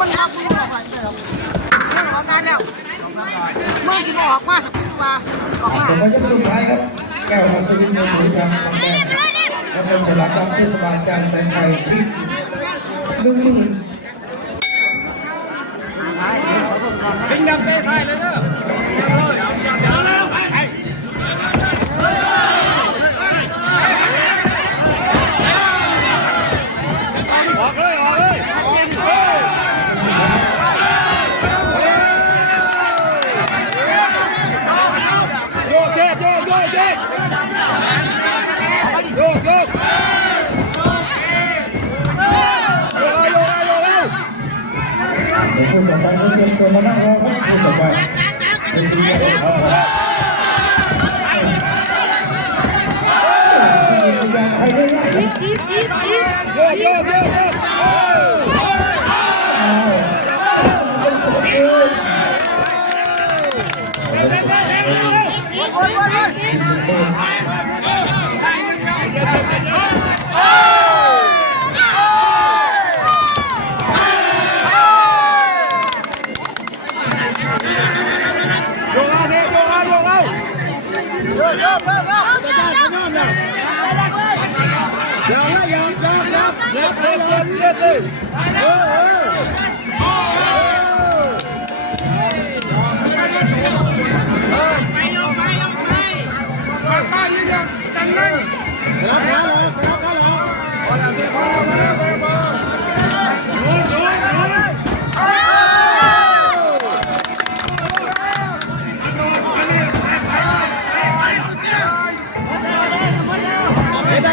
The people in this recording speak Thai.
มันหักมันออกงานแล้วเมื่อกี้ออกมาสักทีว่าออกมา ผมว่ายกสุดท้ายครับแก้วมาสวินในมือจากฝั่งแดงและเป็นฉลากรับเทศบาลจานแสนชัยที่10,000เป็นดับได้ใส่เลยเด้อออกเลยโยกผู้ต่อไปเตรียมตัวมานั่งรอครับผู้ต่อไปเป็นทีมงานของเราให้ได้